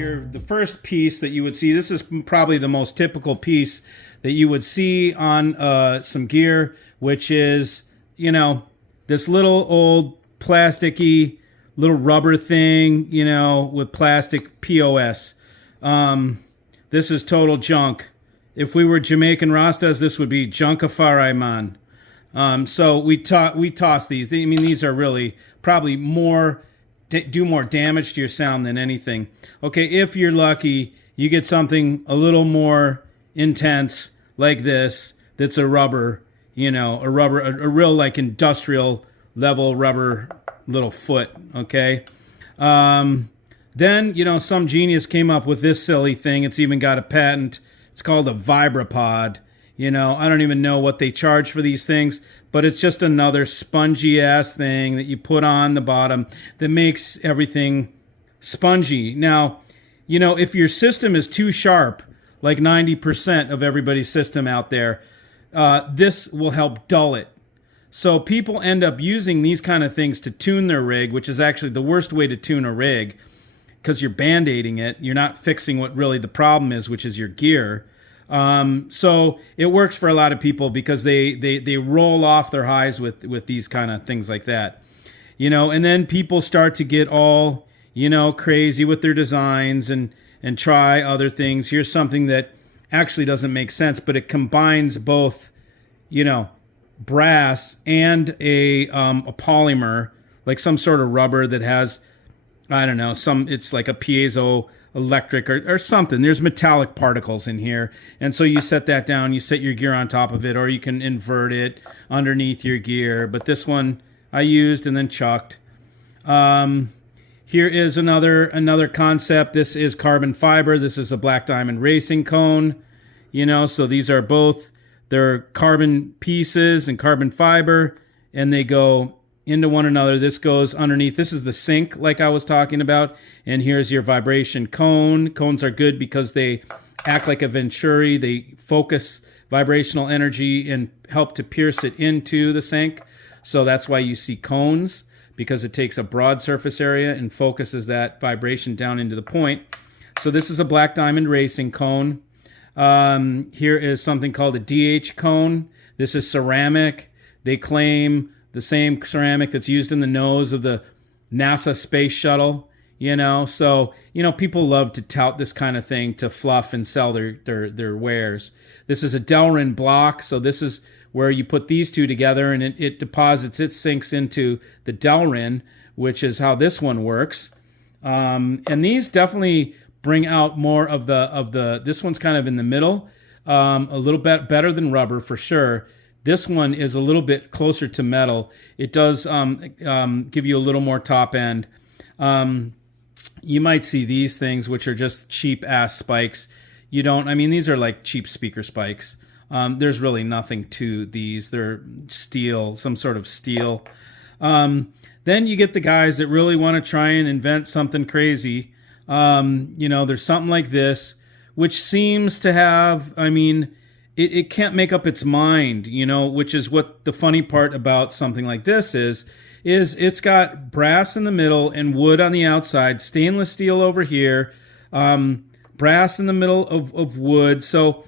the first piece that you would see. This is probably the most typical piece that you would see on some gear, which is, you know, this little old plasticky little rubber thing, you know, with plastic POS. This is total junk. If we were Jamaican Rastas, this would be Junkafari man. So we toss these. I mean, these are really probably do more damage to your sound than anything. Okay, if you're lucky, you get something a little more intense like this. That's a rubber, you know, a real like industrial level rubber little foot. Okay. Then, you know, some genius came up with this silly thing. It's even got a patent. It's called a vibrapod. You know, I don't even know what they charge for these things, but it's just another spongy ass thing that you put on the bottom that makes everything spongy. Now, you know, if your system is too sharp, like 90% of everybody's system out there, this will help dull it. So people end up using these kind of things to tune their rig, which is actually the worst way to tune a rig, because you're band-aiding it. You're not fixing what really the problem is, which is your gear. So it works for a lot of people because they roll off their highs with these kind of things like that, you know. And then people start to get all, you know, crazy with their designs and try other things. Here's something that actually doesn't make sense, but it combines both, you know, brass and a polymer, like some sort of rubber that has, I don't know, it's like a piezo electric or something. There's metallic particles in here. And so you set that down, you set your gear on top of it, or you can invert it underneath your gear. But this one I used and then chucked. Here is another concept. This is carbon fiber. This is a black diamond racing cone. You know, so these are both, they're carbon pieces and carbon fiber, and they go into one another. This goes underneath. This is the sink, like I was talking about. And here's your vibration cone. Cones are good because they act like a venturi. They focus vibrational energy and help to pierce it into the sink. So that's why you see cones, because it takes a broad surface area and focuses that vibration down into the point. So this is a black diamond racing cone. Here is something called a DH cone. This is ceramic. They claim the same ceramic that's used in the nose of the NASA space shuttle, you know. So, you know, people love to tout this kind of thing to fluff and sell their wares. This is a Delrin block. So this is where you put these two together and it deposits, it sinks into the Delrin, which is how this one works. And these definitely bring out more of the this one's kind of in the middle, a little bit better than rubber for sure. This one is a little bit closer to metal. It does give you a little more top end. You might see these things, which are just cheap ass spikes. I mean, these are like cheap speaker spikes. There's really nothing to these. They're steel, some sort of steel. Then you get the guys that really want to try and invent something crazy. You know, there's something like this, which seems to have, I mean, it can't make up its mind, you know, which is what the funny part about something like this is it's got brass in the middle and wood on the outside, stainless steel over here, brass in the middle of wood. So,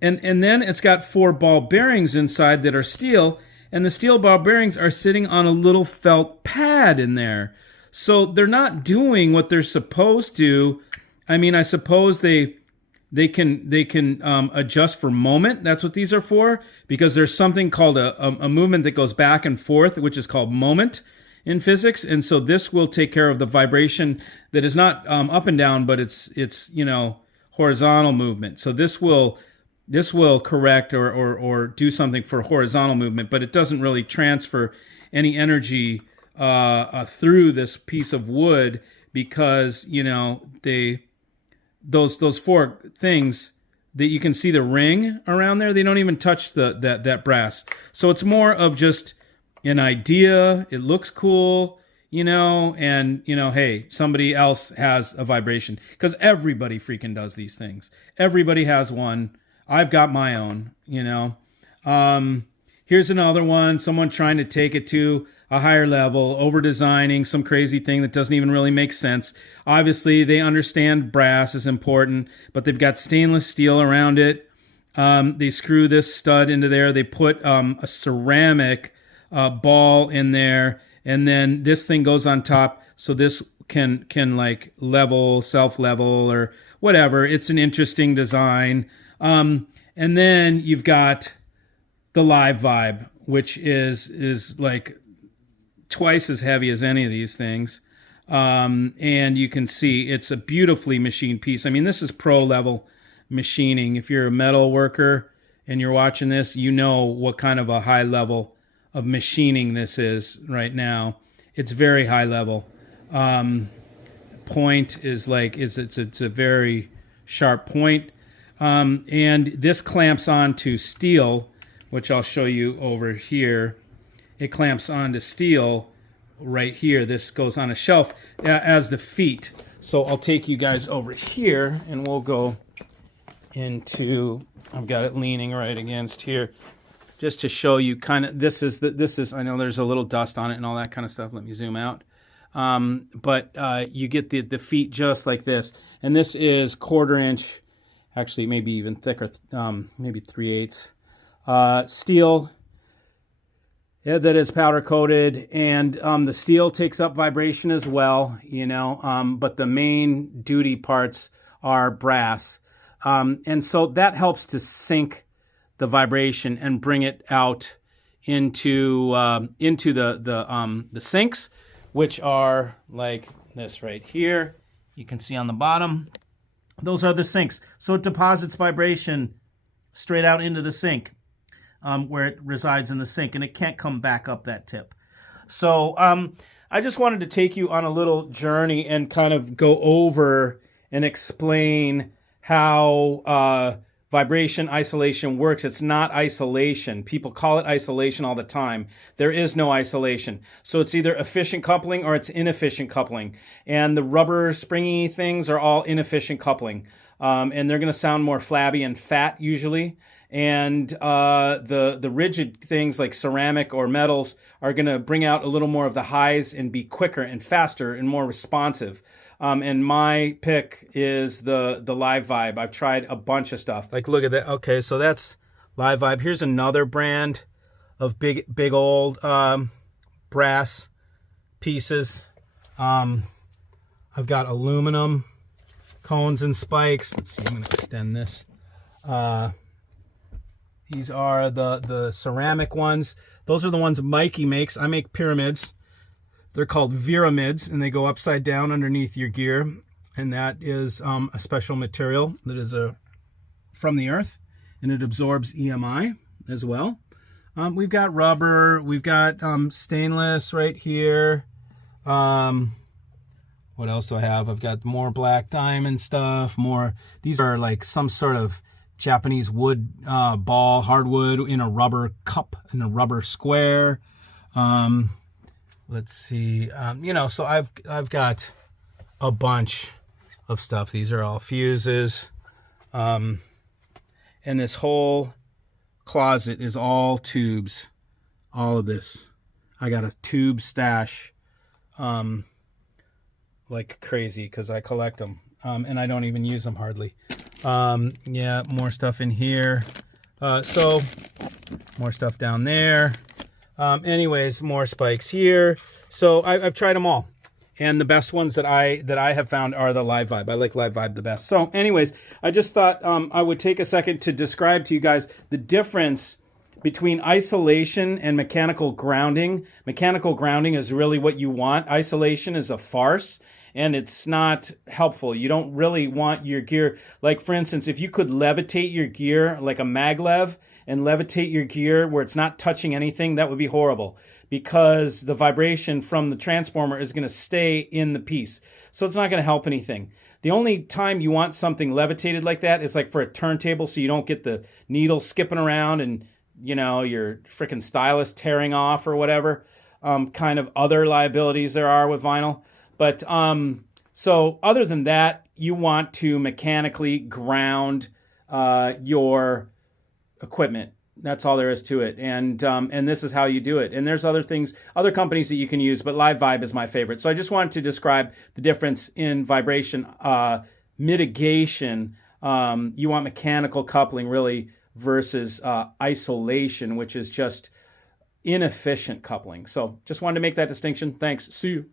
and then it's got 4 ball bearings inside that are steel, and the steel ball bearings are sitting on a little felt pad in there. So they're not doing what they're supposed to. I mean, I suppose they can adjust for moment. That's what these are for, because there's something called a movement that goes back and forth, which is called moment in physics. And so this will take care of the vibration that is not up and down, but it's you know, horizontal movement. So this will correct or do something for horizontal movement, but it doesn't really transfer any energy through this piece of wood, because, you know, those 4 things that you can see the ring around there, they don't even touch that brass. So it's more of just an idea. It looks cool, you know, and, you know, hey, somebody else has a vibration, because everybody freaking does these things. Everybody has one. I've got my own, you know. Here's another one, someone trying to take it to a higher level, over designing some crazy thing that doesn't even really make sense. Obviously, they understand brass is important, but they've got stainless steel around it. They screw this stud into there. They put a ceramic ball in there, and then this thing goes on top, so this can like level, self level, or whatever. It's an interesting design. And then you've got the Live Vibe, which is like twice as heavy as any of these things. And you can see it's a beautifully machined piece. I mean, this is pro level machining. If you're a metal worker and you're watching this, you know what kind of a high level of machining this is right now. It's very high level. Point is like it's a very sharp point. And this clamps onto steel, which I'll show you over here. It clamps onto steel right here. This goes on a shelf as the feet. So I'll take you guys over here and we'll go into, I've got it leaning right against here, just to show you kind of, this is, I know there's a little dust on it and all that kind of stuff. Let me zoom out. But you get the feet just like this. And this is 1/4 inch, actually maybe even thicker, maybe 3/8 steel. Yeah, that is powder coated, and the steel takes up vibration as well, you know, but the main duty parts are brass. And so that helps to sink the vibration and bring it out into the sinks, which are like this right here. You can see on the bottom. Those are the sinks. So it deposits vibration straight out into the sink, where it resides in the sink, and it can't come back up that tip. So I just wanted to take you on a little journey and kind of go over and explain how vibration isolation works. It's not isolation. People call it isolation all the time. There is no isolation. So it's either efficient coupling or it's inefficient coupling. And the rubber springy things are all inefficient coupling. And they're going to sound more flabby and fat usually. And the rigid things like ceramic or metals are going to bring out a little more of the highs and be quicker and faster and more responsive. And my pick is the Live Vibe. I've tried a bunch of stuff. Like, look at that. Okay, so that's Live Vibe. Here's another brand of big old brass pieces. I've got aluminum cones and spikes. Let's see, I'm going to extend this. These are the ceramic ones. Those are the ones Mikey makes. I make pyramids. They're called Viramids, and they go upside down underneath your gear. And that is a special material that is from the earth, and it absorbs EMI as well. We've got rubber. We've got stainless right here. What else do I have? I've got more black diamond stuff. More. These are like some sort of Japanese wood ball, hardwood in a rubber cup, in a rubber square. Let's see, you know, so I've got a bunch of stuff. These are all fuses. And this whole closet is all tubes. All of this. I got a tube stash like crazy because I collect them. And I don't even use them hardly. Yeah, more stuff in here. So more stuff down there. Anyways, more spikes here. So I've tried them all, and the best ones that I have found are the Live Vibe. I like Live Vibe the best. So anyways, I just thought I would take a second to describe to you guys the difference between isolation and mechanical grounding. Mechanical grounding is really what you want. Isolation is a farce, and it's not helpful. You don't really want your gear, like for instance, if you could levitate your gear like a maglev, and levitate your gear where it's not touching anything, that would be horrible, because the vibration from the transformer is going to stay in the piece. So it's not going to help anything. The only time you want something levitated like that is like for a turntable, so you don't get the needle skipping around and, you know, your freaking stylus tearing off or whatever kind of other liabilities there are with vinyl. But so other than that, you want to mechanically ground your equipment. That's all there is to it, and this is how you do it. And there's other things, other companies that you can use, but Live Vibe is my favorite. So I just wanted to describe the difference in vibration mitigation. You want mechanical coupling really versus isolation, which is just inefficient coupling. So just wanted to make that distinction. Thanks. See you.